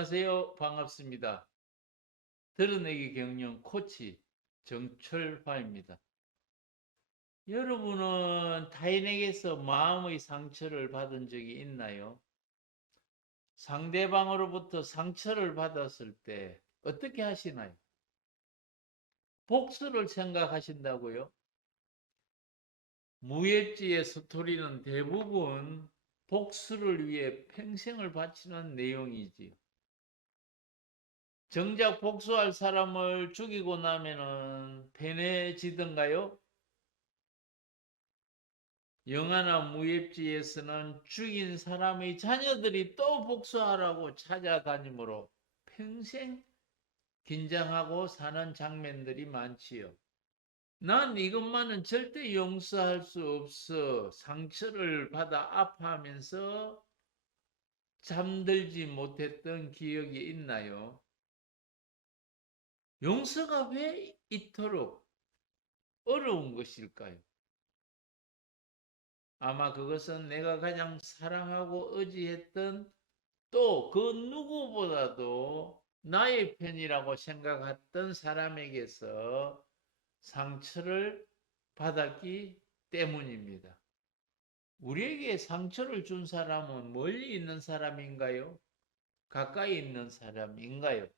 안녕하세요. 반갑습니다. 드러내기 경영 코치 정철화입니다. 여러분은 타인에게서 마음의 상처를 받은 적이 있나요? 상대방으로부터 상처를 받았을 때 어떻게 하시나요? 복수를 생각하신다고요? 무협지의 스토리는 대부분 복수를 위해 평생을 바치는 내용이지요. 정작 복수할 사람을 죽이고 나면은 편해지던가요? 영화나 무협지에서는 죽인 사람의 자녀들이 또 복수하라고 찾아다니므로 평생 긴장하고 사는 장면들이 많지요. 난 이것만은 절대 용서할 수 없어 상처를 받아 아파하면서 잠들지 못했던 기억이 있나요? 용서가 왜 이토록 어려운 것일까요? 아마 그것은 내가 가장 사랑하고 의지했던 또 그 누구보다도 나의 편이라고 생각했던 사람에게서 상처를 받았기 때문입니다. 우리에게 상처를 준 사람은 멀리 있는 사람인가요? 가까이 있는 사람인가요?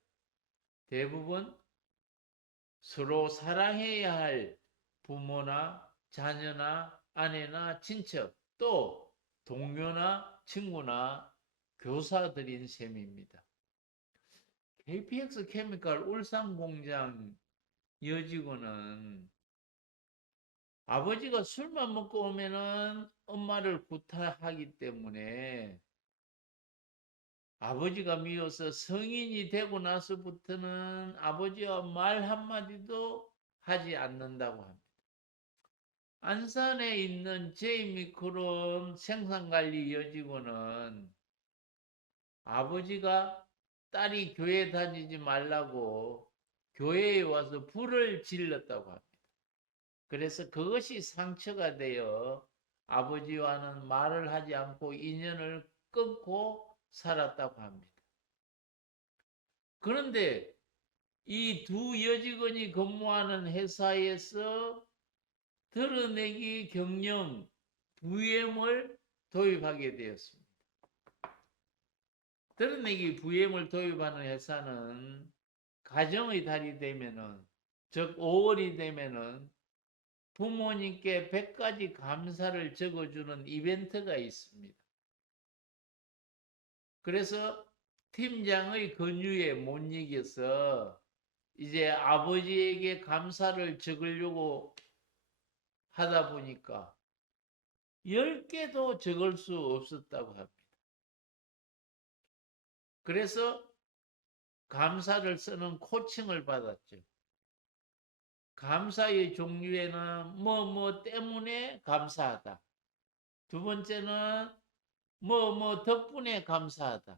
대부분 서로 사랑해야 할 부모나 자녀나 아내나 친척 또 동료나 친구나 교사들인 셈입니다. KPX 케미칼 울산공장 여직원은 아버지가 술만 먹고 오면은 엄마를 구타하기 때문에 아버지가 미워서 성인이 되고 나서부터는 아버지와 말 한마디도 하지 않는다고 합니다. 안산에 있는 제이미 크롬 생산관리 여직원은 아버지가 딸이 교회 다니지 말라고 교회에 와서 불을 질렀다고 합니다. 그래서 그것이 상처가 되어 아버지와는 말을 하지 않고 인연을 끊고 살았다고 합니다. 그런데 이 두 여직원이 근무하는 회사에서 드러내기 경영 VM을 도입하게 되었습니다. 드러내기 VM을 도입하는 회사는 가정의 달이 되면은, 즉 5월이 되면은 부모님께 100가지 감사를 적어주는 이벤트가 있습니다. 그래서 팀장의 권유에 못 이겨서 이제 아버지에게 감사를 적으려고 하다 보니까 10개도 적을 수 없었다고 합니다. 그래서 감사를 쓰는 코칭을 받았죠. 감사의 종류에는 뭐 때문에 감사하다. 두 번째는 뭐 덕분에 감사하다.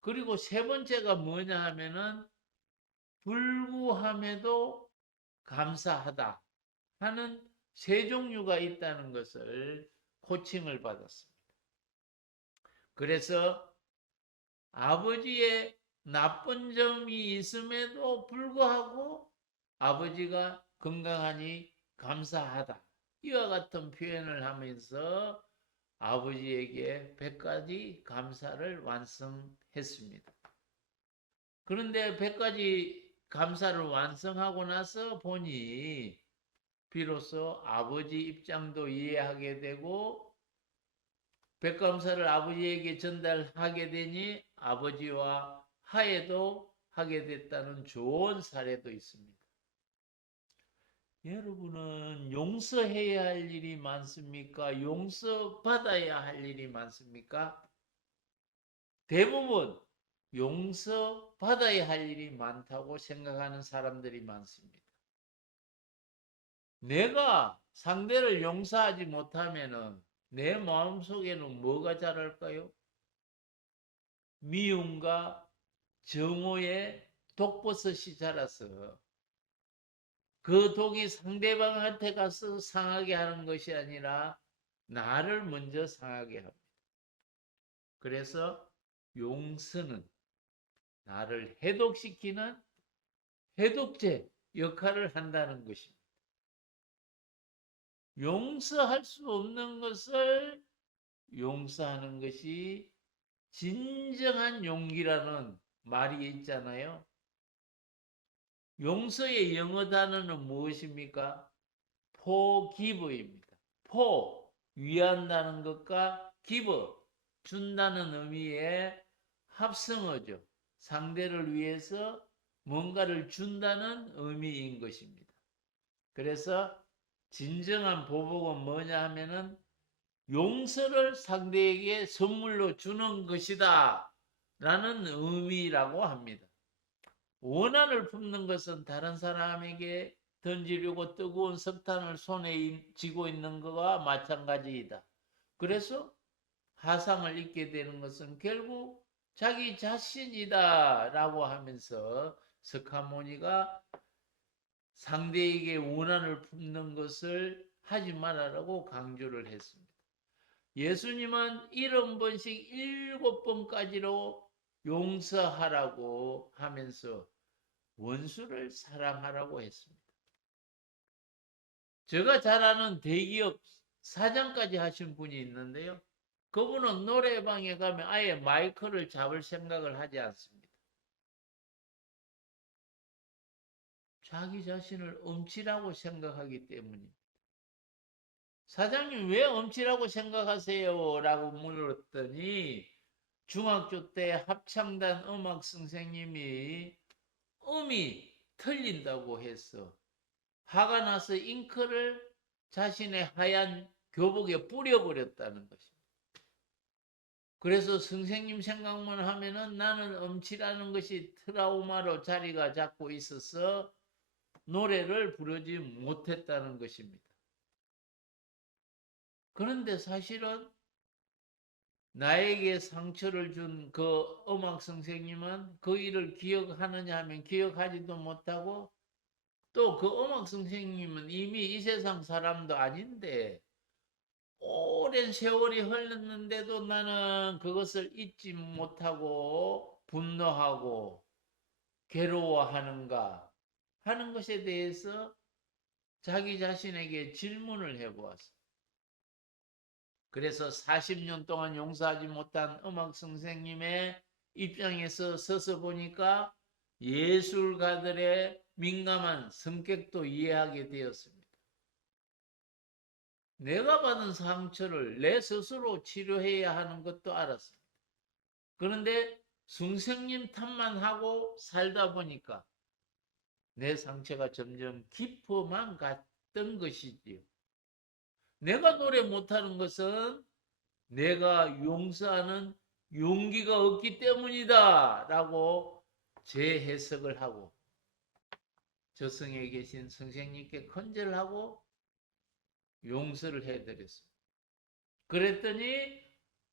그리고 세 번째가 뭐냐 하면은 불구함에도 감사하다 하는 세 종류가 있다는 것을 코칭을 받았습니다. 그래서 아버지의 나쁜 점이 있음에도 불구하고 아버지가 건강하니 감사하다. 이와 같은 표현을 하면서 아버지에게 100가지 감사를 완성했습니다. 그런데 100가지 감사를 완성하고 나서 보니 비로소 아버지 입장도 이해하게 되고 백감사를 아버지에게 전달하게 되니 아버지와 화해도 하게 됐다는 좋은 사례도 있습니다. 여러분은 용서해야 할 일이 많습니까? 용서받아야 할 일이 많습니까? 대부분 용서받아야 할 일이 많다고 생각하는 사람들이 많습니다. 내가 상대를 용서하지 못하면은 내 마음속에는 뭐가 자랄까요? 미움과 정오의 독버섯이 자라서 그 독이 상대방한테 가서 상하게 하는 것이 아니라 나를 먼저 상하게 합니다. 그래서 용서는 나를 해독시키는 해독제 역할을 한다는 것입니다. 용서할 수 없는 것을 용서하는 것이 진정한 용기라는 말이 있잖아요. 용서의 영어 단어는 무엇입니까? forgive입니다. for, 위한다는 것과 give, 준다는 의미의 합성어죠. 상대를 위해서 뭔가를 준다는 의미인 것입니다. 그래서 진정한 보복은 뭐냐 하면은 용서를 상대에게 선물로 주는 것이다 라는 의미라고 합니다. 원한을 품는 것은 다른 사람에게 던지려고 뜨거운 석탄을 손에 쥐고 있는 것과 마찬가지이다. 그래서 화상을 입게 되는 것은 결국 자기 자신이다 라고 하면서 석가모니가 상대에게 원한을 품는 것을 하지 말아라고 강조를 했습니다. 예수님은 70번씩 7번까지로 용서하라고 하면서 원수를 사랑하라고 했습니다. 제가 잘 아는 대기업 사장까지 하신 분이 있는데요. 그분은 노래방에 가면 아예 마이크를 잡을 생각을 하지 않습니다. 자기 자신을 엄치라고 생각하기 때문입니다. 사장님 왜 엄치라고 생각하세요? 라고 물었더니 중학교 때 합창단 음악 선생님이 음이 틀린다고 해서 화가 나서 잉크를 자신의 하얀 교복에 뿌려버렸다는 것입니다. 그래서 선생님 생각만 하면은 나는 음치라는 것이 트라우마로 자리가 잡고 있어서 노래를 부르지 못했다는 것입니다. 그런데 사실은 나에게 상처를 준 그 음악 선생님은 그 일을 기억하느냐 하면 기억하지도 못하고 또 그 음악 선생님은 이미 이 세상 사람도 아닌데 오랜 세월이 흘렀는데도 나는 그것을 잊지 못하고 분노하고 괴로워하는가 하는 것에 대해서 자기 자신에게 질문을 해보았어요. 그래서 40년 동안 용서하지 못한 음악 선생님의 입장에서 서서 보니까 예술가들의 민감한 성격도 이해하게 되었습니다. 내가 받은 상처를 내 스스로 치료해야 하는 것도 알았습니다. 그런데 선생님 탓만 하고 살다 보니까 내 상처가 점점 깊어만 갔던 것이지요. 내가 노래 못하는 것은 내가 용서하는 용기가 없기 때문이다 라고 재해석을 하고 저승에 계신 선생님께 컨절하고 용서를 해드렸습니다. 그랬더니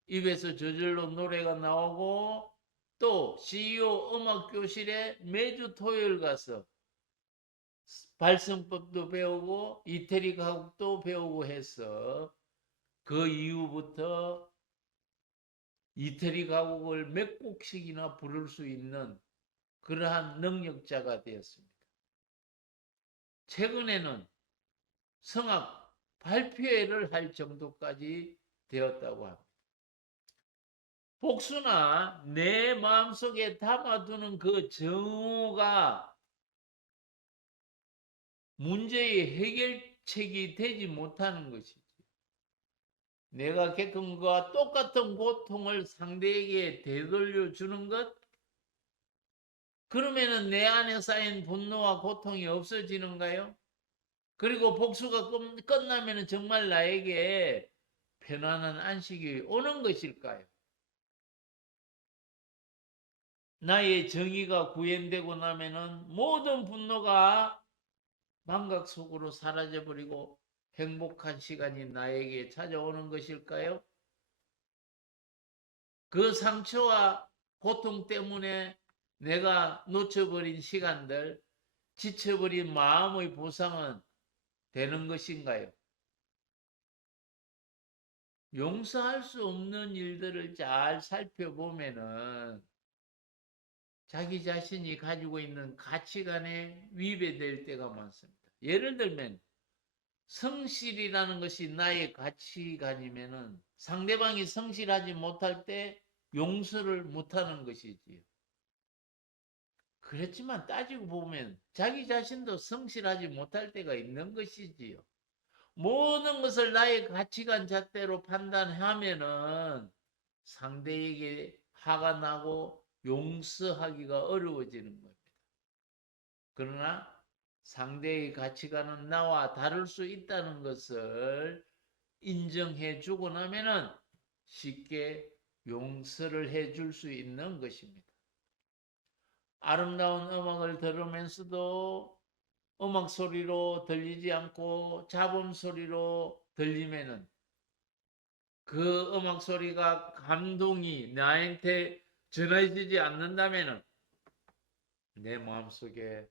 입에서 저절로 노래가 나오고 또 CEO 음악교실에 매주 토요일 가서 발성법도 배우고 이태리 가곡도 배우고 해서 그 이후부터 이태리 가곡을 몇 곡씩이나 부를 수 있는 그러한 능력자가 되었습니다. 최근에는 성악 발표회를 할 정도까지 되었다고 합니다. 복수나 내 마음속에 담아두는 그 정오가 문제의 해결책이 되지 못하는 것이지. 내가 겪은 것과 똑같은 고통을 상대에게 되돌려 주는 것, 그러면은 내 안에 쌓인 분노와 고통이 없어지는가요? 그리고 복수가 끝나면은 정말 나에게 편안한 안식이 오는 것일까요? 나의 정의가 구현되고 나면은 모든 분노가 망각 속으로 사라져버리고 행복한 시간이 나에게 찾아오는 것일까요? 그 상처와 고통 때문에 내가 놓쳐버린 시간들, 지쳐버린 마음의 보상은 되는 것인가요? 용서할 수 없는 일들을 잘 살펴보면은 자기 자신이 가지고 있는 가치관에 위배될 때가 많습니다. 예를 들면 성실이라는 것이 나의 가치관이면은 상대방이 성실하지 못할 때 용서를 못하는 것이지요. 그렇지만 따지고 보면 자기 자신도 성실하지 못할 때가 있는 것이지요. 모든 것을 나의 가치관 잣대로 판단하면은 상대에게 화가 나고 용서하기가 어려워지는 겁니다. 그러나 상대의 가치관은 나와 다를 수 있다는 것을 인정해 주고 나면은 쉽게 용서를 해 줄 수 있는 것입니다. 아름다운 음악을 들으면서도 음악 소리로 들리지 않고 잡음 소리로 들리면은 그 음악 소리가 감동이 나한테 전해지지 않는다면은 내 마음속에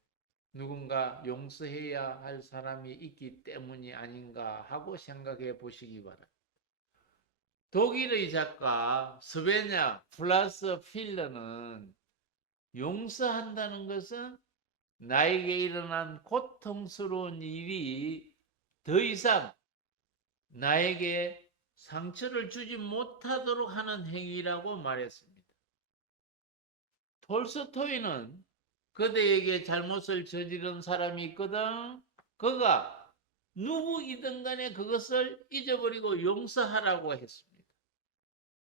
누군가 용서해야 할 사람이 있기 때문이 아닌가 하고 생각해 보시기 바랍니다. 독일의 작가 스베냐 플라스 필러는 용서한다는 것은 나에게 일어난 고통스러운 일이 더 이상 나에게 상처를 주지 못하도록 하는 행위라고 말했습니다. 톨스토이는 그대에게 잘못을 저지른 사람이 있거든. 그가 누구이든 간에 그것을 잊어버리고 용서하라고 했습니다.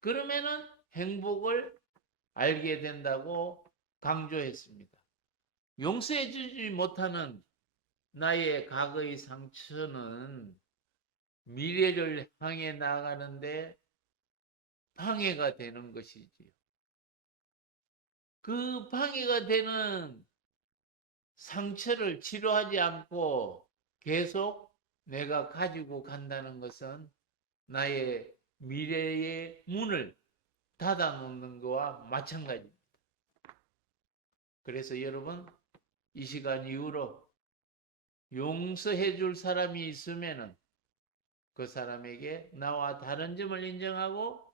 그러면은 행복을 알게 된다고 강조했습니다. 용서해주지 못하는 나의 과거의 상처는 미래를 향해 나아가는데 방해가 되는 것이지요. 그 방해가 되는 상처를 치료하지 않고 계속 내가 가지고 간다는 것은 나의 미래의 문을 닫아 놓는 것과 마찬가지입니다. 그래서 여러분 이 시간 이후로 용서해 줄 사람이 있으면은 그 사람에게 나와 다른 점을 인정하고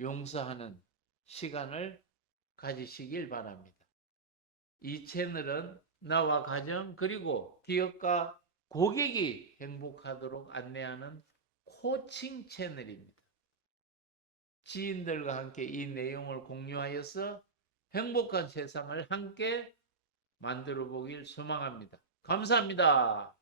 용서하는 시간을 가지시길 바랍니다. 이 채널은 나와 가정 그리고 기업가 고객이 행복하도록 안내하는 코칭 채널입니다. 지인들과 함께 이 내용을 공유하여서 행복한 세상을 함께 만들어 보길 소망합니다. 감사합니다.